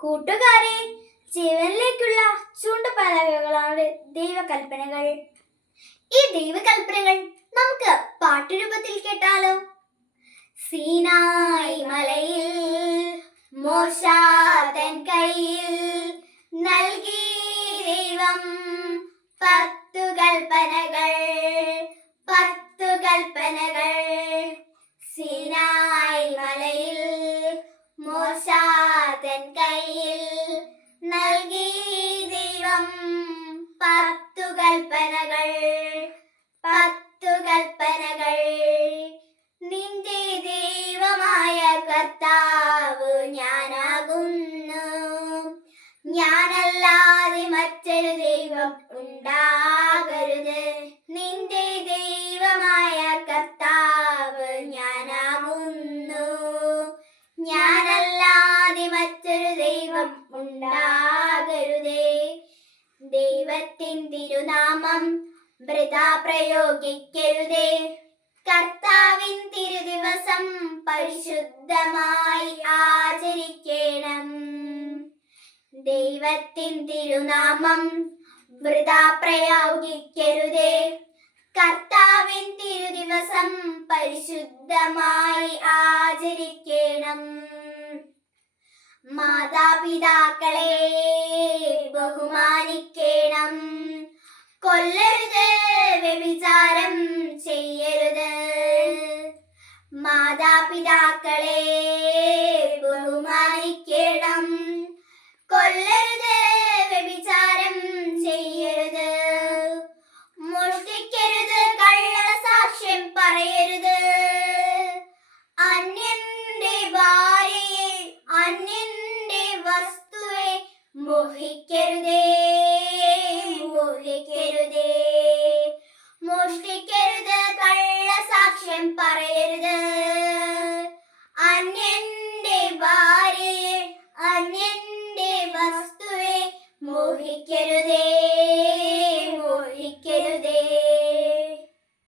കൂട്ടുകാരെ, ജീവനിലേക്കുള്ള ചൂണ്ടുപലകകളാണ് ദൈവകൽപ്പനകൾ. ഈ ദൈവകൽപ്പനകൾ നമുക്ക് പാട്ടുരൂപത്തിൽ കേട്ടാലോ? സീനായി മലയിൽ മോശ തൻ കയ്യിൽ നൽകി ദൈവം 10 കൽപ്പനകൾ. സീനായി മലയിൽ മോശ തൻ കയ്യിൽ നൽകി ദൈവം 10 കൽപ്പനകൾ. നിന്റെ ദൈവമായ കർത്താവ് ഞാനാകുന്നു, ഞാനല്ലാതെ മറ്റൊരു ദൈവം ഉണ്ടാകരുത്. നിന്റെ ദൈവമായ കർത്താവ് ഞാനാകുന്നു, ഞാനല്ലാതെ മറ്റൊരു ദൈവം ഉണ്ടാകരുതേ. ദൈവത്തിൻ തിരുനാമം വൃഥാ പ്രയോഗിക്കരുതേ. കർത്താവിൻ തിരുദിവസം പരിശുദ്ധമായി ആചരിക്കണം. ദൈവത്തിൻ തിരുനാമം വൃഥാ പ്രയോഗിക്കരുതേ. കർത്താവിൻ തിരുദിവസം പരിശുദ്ധമായി ആചരിക്കണം. മാതാപിതാക്കളെ ബഹുമാനിക്കണം. കൊല്ലരുത്, വ്യഭിചാരം ചെയ്യരുത്. മാതാപിതാക്കളെ ബഹുമാനിക്കണം. കൊല്ലരുത്, വ്യഭിചാരം ചെയ്യരുത്. മോഷ്ടിക്കരുത്, കള്ളസാക്ഷ്യം പറയരുത്. അന്യന്റെ ഭാര്യയെ, അന്യന്റെ വസ്തുവെ മോഹിക്കരുതേ. മോഷ്ടിക്കരുത്, കള്ളസാക്ഷ്യം പറയരുത്. അന്യന്റെ ഭാര്യയെ, അന്യന്റെ വസ്തുവെ മോഹിക്കരുത്.